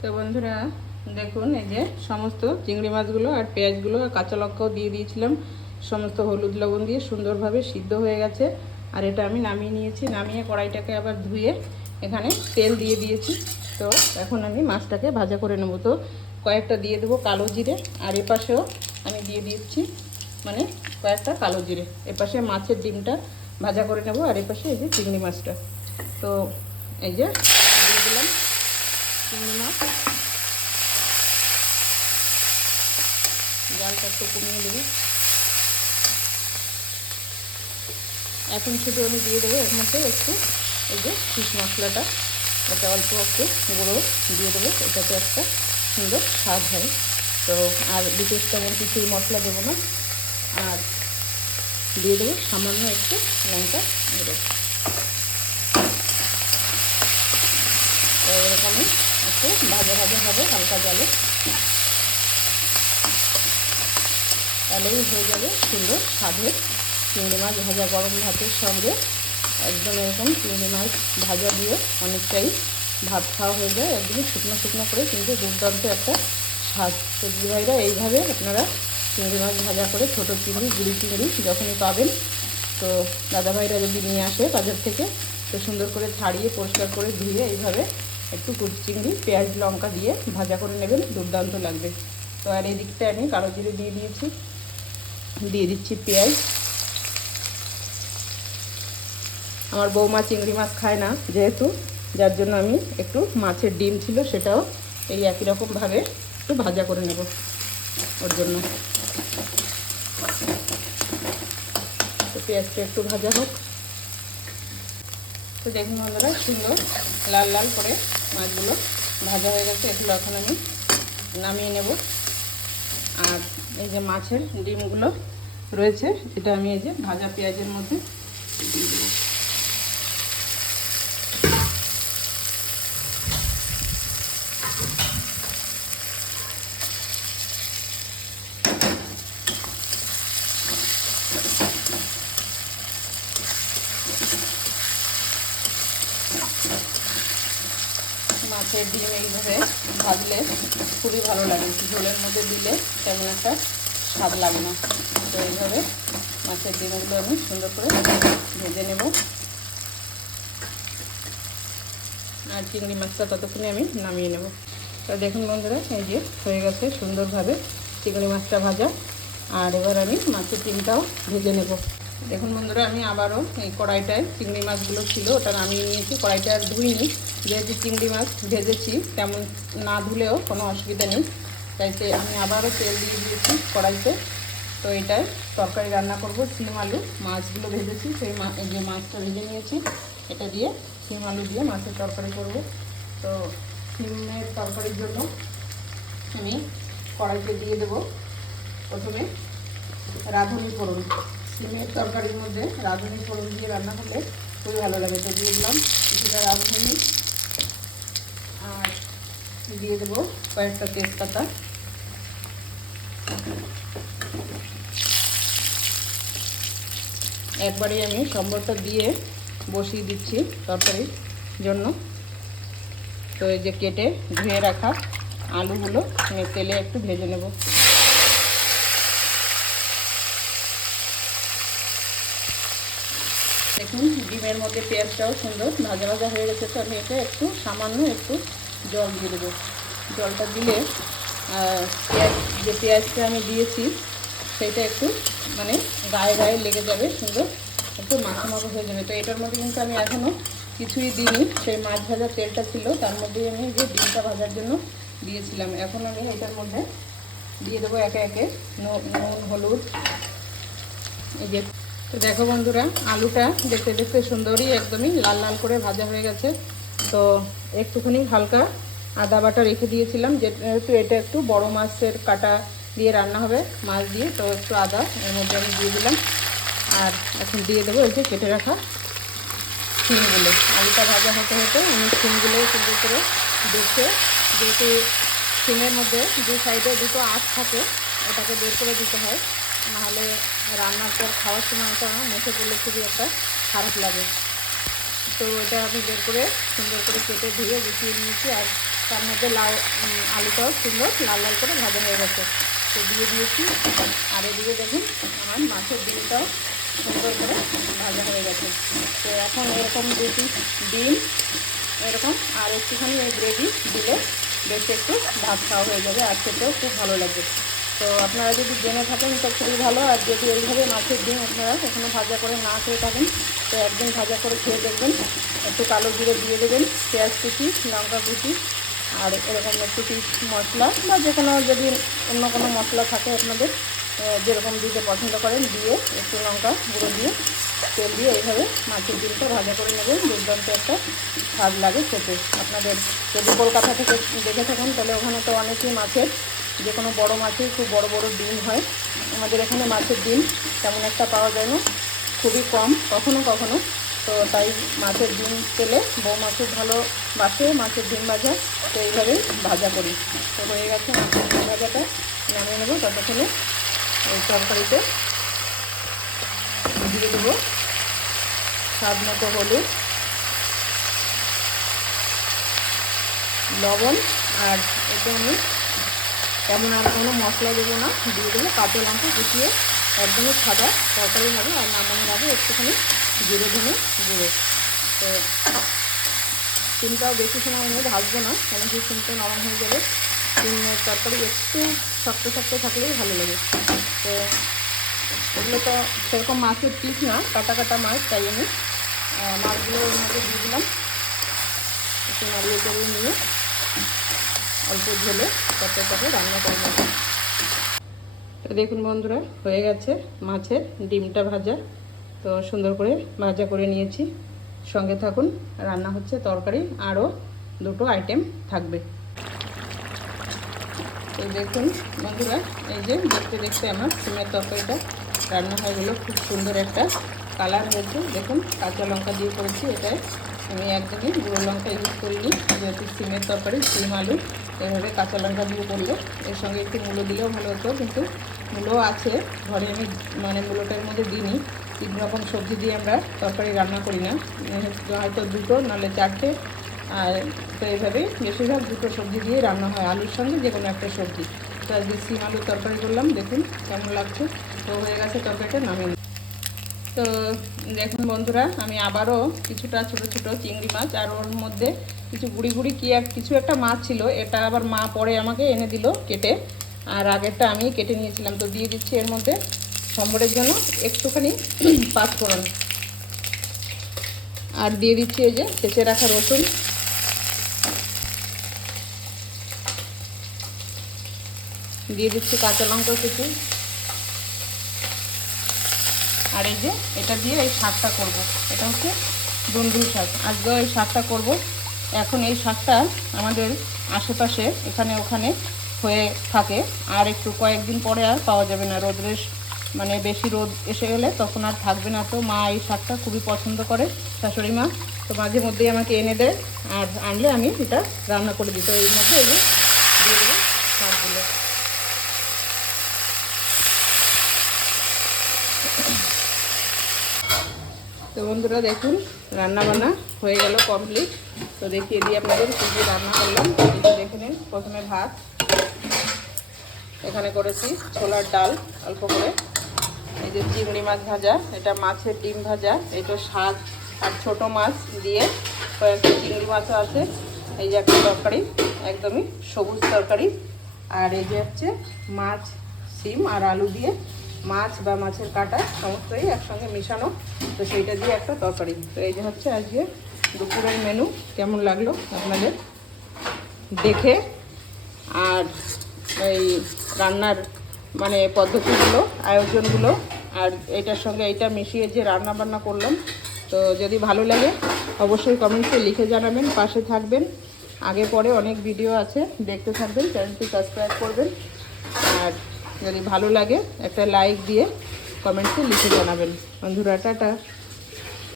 তো বন্ধুরা দেখুন, এই যে সমস্ত চিংড়ি মাছগুলো আর পেঁয়াজগুলো আর কাঁচা লঙ্কাও দিয়ে দিয়েছিলাম, সমস্ত হলুদ লবণ দিয়ে সুন্দরভাবে সিদ্ধ হয়ে গেছে। আর এটা আমি নামিয়ে নিয়েছি, নামিয়ে কড়াইটাকে আবার ধুয়ে এখানে তেল দিয়ে দিয়েছি। তো এখন আমি মাছটাকে ভাজা করে নেব। তো কয়েকটা দিয়ে দেবো কালো জিরে, আর এপাশেও আমি দিয়ে দিচ্ছি মানে কয়েকটা কালো জিরে। এপাশে মাছের ডিমটা ভাজা করে নেব, আর এপাশে এই যে চিংড়ি মাছটা। তো এই যে দিয়ে দিলাম চিংড়ি মাছ, জালটা একটু কমিয়ে দেবো। এখন শুধু আমি দিয়ে দেবো এর মধ্যে একটু এই যে ফিশ মশলাটা, এটা অল্প একটু গুঁড়ো দিয়ে দেবো, এটাতে একটা সুন্দর স্বাদ হয়। তো আর বিশেষ তেমন কিছু মশলা দেবো না, আর দিয়ে দেবো সামান্য একটু লঙ্কা গুঁড়ো। তো এরকমই একটু ভাজা ভাজা হবে হালকা জলে, তাহলেই হয়ে যাবে সুন্দর স্বাদের চিংড়ি মাছ ভাজা। গরম ভাতের সঙ্গে একদম এরকম চিংড়ি মাছ ভাজা দিয়ে অনেকটাই ভাত খাওয়া হয়ে যায়, একদমই শুকনো শুকনো করে, কিন্তু দুর্দান্ত একটা স্বাদ। তো দিদিভাইরা এইভাবে আপনারা চিংড়ি মাছ ভাজা করে, ছোটো চিংড়ি গুঁড়ি চিংড়ি যখনই পাবেন, তো দাদাভাইরা যদি নিয়ে আসে বাজার থেকে, তো সুন্দর করে ছাড়িয়ে পরিষ্কার করে ধুয়ে এইভাবে একটু কুচি চিংড়ি পেঁয়াজ লঙ্কা দিয়ে ভাজা করে নেবেন, দুর্দান্ত লাগবে। তো আর এই দিকটা আমি কালো জিরে দিয়ে দিয়েছি, দিয়ে দিচ্ছি পেঁয়াজ। আমার বৌমা চিংড়ি মাছ খায় না যেহেতু, যার জন্য আমি একটু মাছের ডিম ছিল সেটাও এই একই রকমভাবে একটু ভাজা করে নেব ওর জন্য। তো পেঁয়াজটা একটু ভাজা হোক। তো দেখুন বন্ধুরা, সুন্দর লাল লাল করে মাছগুলো ভাজা হয়ে গেছে, এগুলো এখন আমি নামিয়ে নেব। আর এই যে মাছের ডিমগুলো রয়েছে, এটা আমি এই যে ভাজা পেঁয়াজের মধ্যে দিয়ে দেবো। মাছের ডিম এইভাবে ভাজলে খুবই ভালো লাগে, ঝোলের মধ্যে দিলে তেমন একটা স্বাদ লাগে না। তো এইভাবে মাছের ডিমগুলো আমি সুন্দর করে ভেজে নেব, আর চিংড়ি মাছটা ততক্ষণে আমি নামিয়ে নেব। তো দেখুন বন্ধুরা, এই যে হয়ে গেছে সুন্দরভাবে চিংড়ি মাছটা ভাজা। আর এবার আমি মাছের ডিমটাও ভেজে নেব। দেখুন বন্ধুরা, আমি আবারও এই কড়াইটায় চিংড়ি মাছগুলো ছিল ওটা নামিয়ে নিয়েছি, কড়াইটা আর ধুইনি, যেহেতু চিংড়ি মাছ ভেজেছি তেমন না ধুলেও কোনো অসুবিধা নেই। তাইতে আমি আবারও তেল দিয়ে দিয়েছি কড়াইতে। তো এটায় তরকারি রান্না করব, শিম আলু মাছগুলো ভেজেছি, সেই এই যে মাছটা ভেজে নিয়েছি, এটা দিয়ে শিম আলু দিয়ে মাছের তরকারি করব। তো শিমের তরকারির জন্য আমি কড়াইতে দিয়ে দেবো প্রথমে রাঁধুনি ফোড়ন। শিমের তরকারির মধ্যে রাঁধুনি ফোড়ন দিয়ে রান্না করলে খুবই ভালো লাগে। তো দিয়ে দিলাম কিছুটা রাঁধুনি, আর দিয়ে দেবো কয়েকটা তেজপাতা। একবারে আমি সম্বরটা দিয়ে বসিয়ে দিচ্ছি তরকারির জন্য। তো এই যে কেটে ধুয়ে রাখা আলুগুলো আমি তেলে একটু ভেজে নেব। দেখুন ডিমের মধ্যে পেঁয়াজটাও সুন্দর ভাজা ভাজা হয়ে গেছে। তো আমি এটা একটু সামান্য একটু জল দিয়ে দেবো। জলটা দিলে পেঁয়াজটা আমি দিয়েছি সেটা একটু মানে গায়ে গায়ে লেগে যাবে, সুন্দর একটু মাখো মাখো হয়ে যাবে। তো এটার মধ্যে কিন্তু আমি এখনও কিছুই দিইনি, সেই মাছ ভাজার তেলটা ছিল তার মধ্যেই আমি যে ডিমটা ভাজার জন্য দিয়েছিলাম। এখন আমি এটার মধ্যে দিয়ে দেবো একে একে নুন হলুদ। এই যে তো দেখো বন্ধুরা, আলুটা দেখতে দেখতে সুন্দরই একদমই লাল লাল করে ভাজা হয়ে গেছে। তো একটুখানি হালকা আদা বাটা রেখে দিয়েছিলাম, যেহেতু এটা একটু বড় মাছের কাটা দিয়ে রান্না হবে মাছ দিয়ে, তো একটু আদা এর মধ্যে আমি দিয়ে দিলাম। আর এখন দিয়ে দেবো এই যে কেটে রাখা শিমগুলো। আলুটা ভাজা হতে হতে আমি শিমগুলো সুন্দর করে দেখে, যেহেতু শিমের মধ্যে দু সাইডে দুটো আঁশ থাকে, ওটাকে বের করে দিতে হয়, নাহলে রান্নার পর খাওয়ার সময় ওটা মুখে পড়লে খুবই একটা খারাপ লাগে। তো এটা আমি বের করে সুন্দর করে কেটে ধুয়ে গুছিয়ে নিয়েছি। আর তার মধ্যে আলুটাও সুন্দর লাল লাল করে ভাজা হয়ে গেছে, তো দিয়ে দিয়েছি। আর এদিকে দেখুন আমার মাছের ডিমটাও সুন্দর করে ভাজা হয়ে গেছে। তো এখন এরকম 2 পিস ডিম এরকম আর একটুখানি এই গ্রেভি দিলে বেশ একটু ভাত খাওয়া হয়ে যাবে, আর খেতেও খুব ভালো লাগবে। তো আপনারা যদি জেনে থাকেন তো খুবই ভালো, আর যদি এইভাবে মাছের ডিম আপনারা এখনও ভাজা করে না খেয়ে থাকেন তো একদিন ভাজা করে খেয়ে দেখবেন। একটু কালো জিরে দিয়ে দেবেন, পেঁয়াজ কুচি, লঙ্কা কুচি, আর এরকম একটু পিস মশলা বা যে কোনো যদি অন্য কোনো মশলা থাকে আপনাদের যেরকম দিতে পছন্দ করেন দিয়ে একটু লঙ্কা গুঁড়ো দিয়ে তেল দিয়ে এইভাবে মাছের ডিমটা ভাজা করে নেবেন। দুর্দান্ত একটা স্বাদ লাগে খেতে। আপনাদের যদি কলকাতা থেকে দেখে থাকেন তাহলে ওখানে তো অনেকই মাছের যে কোনো বড়ো মাছের খুব বড় বড় ডিম হয়। আমাদের এখানে মাছের ডিম তেমন একটা পাওয়া যায় না, খুবই কম, কখনো কখনো। তো তাই মাছের ডিম তেলে বৌমা খুব ভালোবাসে মাছের ডিম ভাজা, তো এইভাবেই ভাজা করি। তো হয়ে গেছে মাছের ডিম ভাজাটা, নামিয়ে নেবো। ততক্ষণে এই তরকারিতে দিয়ে দেবো স্বাদ মতো হলুদ, লবণ, আর এতে আমি তেমন আর কোনো মশলা দেবো না, দিয়ে দেবো কাঁচা লঙ্কা কুচিয়ে, একদমই সাদা তরকারি হবে। আর নামানোর আগে একটুখানি জিরে ধনে গুঁড়ো। তো ডিমটাও বেশি সময় আমি ভাজবো না, কারণ কি ডিমটা নরম হয়ে যাবে। ডিমের তরকারি একটু শক্ত শক্ত থাকলেই ভালো লাগে। তো এগুলো তো সেরকম মাছের পিস না, কাটা কাটা মাছ, তাই আমি মাছগুলো ওর মধ্যে দিয়ে দিলাম। একটু নাড়িয়ে চাড়িয়ে নিয়ে অল্প ঝোলে তরকারিটাকে রান্না করে নেব। তো দেখুন বন্ধুরা, হয়ে গেছে মাছের ডিমটা ভাজা। তো সুন্দর করে ভাজা করে নিয়েছি। সঙ্গে থাকুন, রান্না হচ্ছে তরকারি, আরও 2টো আইটেম থাকবে। তো দেখুন বন্ধুরা, এই যে দেখতে দেখতে আমার সিমের তরকারিটা রান্না হয়ে গেলো। খুব সুন্দর একটা কালার হয়েছে। দেখুন কাঁচা লঙ্কা দিয়ে করেছি, এটাই আমি একদমই গুঁড়ো লঙ্কা ইউজ করিনি, যেহেতু সিমের তরকারি সিম আলু এভাবে কাঁচা লঙ্কা দিয়ে করলে। এর সঙ্গে একটু মূলো দিলেও ভালো হতো, কিন্তু মূলো আছে ঘরে, আমি মানে মূলোটার মধ্যে দিইনি। 3 রকম সবজি দিয়ে আমরা তরকারি রান্না করি না, হয়তো 2টো নাহলে 4টে। আর তো এইভাবেই বেশিরভাগ 2টো সবজি দিয়ে রান্না হয়, আলুর সঙ্গে যে কোনো একটা সবজি। তো আজকে সিম আলুর তরকারি করলাম, দেখুন কেমন লাগছে। তো হয়ে গেছে তরকারিটা, নামিয়ে। তো দেখুন বন্ধুরা, আমি আবারও কিছুটা ছোট ছোট চিংড়ি মাছ, আর ওর মধ্যে কিছু গুড়ি গুড়ি কিছু একটা মাছ ছিল, এটা আবার মা পরে আমাকে এনে দিল কেটে, আর আগেরটা আমি কেটে নিয়েছিলাম। তো দিয়ে দিচ্ছি এর মধ্যে সম্বরের জন্য একটুখানি 5 ফোড়ন, আর দিয়ে দিচ্ছি এই যে ছেঁচে রাখা রসুন, দিয়ে দিচ্ছি কাঁচা লঙ্কা কুচি, আর এই যে এটা দিয়ে এই শাকটা করব। এটা হচ্ছে দুন্দুল শাক, আজকে এই শাকটা করব। এখন এই শাকটা আমাদের আশেপাশে এখানে ওখানে হয়ে থাকে, আর একটু কয়েকদিন পরে আর পাওয়া যাবে না। রোদ্রের মানে বেশি রোদ এসে গেলে তখন আর থাকবে না। তো মা এই শাকটা খুবই পছন্দ করে, শাশুড়ি মা, তো মাঝে মধ্যেই আমাকে এনে দেয়, আর আনলে আমি এটা রান্না করে দিই। তো এর মধ্যে এই যে দিয়ে দেবো শাকগুলো। তো বন্ধুরা দেখুন, রান্না বান্না হয়ে গেল কমপ্লিট। তো দেখিয়ে দিই আপনাদের কী কী রান্না করলাম। এই যে দেখে নিন, প্রথমে ভাত, এখানে করেছি ছোলার ডাল অল্প করে, এই যে চিংড়ি মাছ ভাজা, এটা মাছের ডিম ভাজা, এটা শাক আর ছোট মাছ দিয়ে কয়েকটা চিংড়ি মাছও আছে, এই যে একটা তরকারি একদমই সবুজ তরকারি, আর এই যে হচ্ছে মাছ, সিম আর আলু দিয়ে মাছ বা মাছের কাটা সমস্তই একসঙ্গে মেশানো, তো সেইটা দিয়ে একটা তরকারি। তো এই যে হচ্ছে আজকে দুপুরের মেনু। কেমন লাগলো আপনাদের দেখে, আর এই রান্নার মানে পদ্ধতিগুলো, আয়োজনগুলো, আর এইটার সঙ্গে এইটা মিশিয়ে যে রান্না বান্না করলাম। তো যদি ভালো লাগে অবশ্যই কমেন্টসে লিখে জানাবেন, পাশে থাকবেন। আগে পরে অনেক ভিডিও আছে, দেখতে থাকবেন, চ্যানেলটি সাবস্ক্রাইব করবেন, আর যদি ভালো লাগে একটা লাইক দিয়ে কমেন্টসে লিখে জানাবেন। বন্ধুরা টাটা।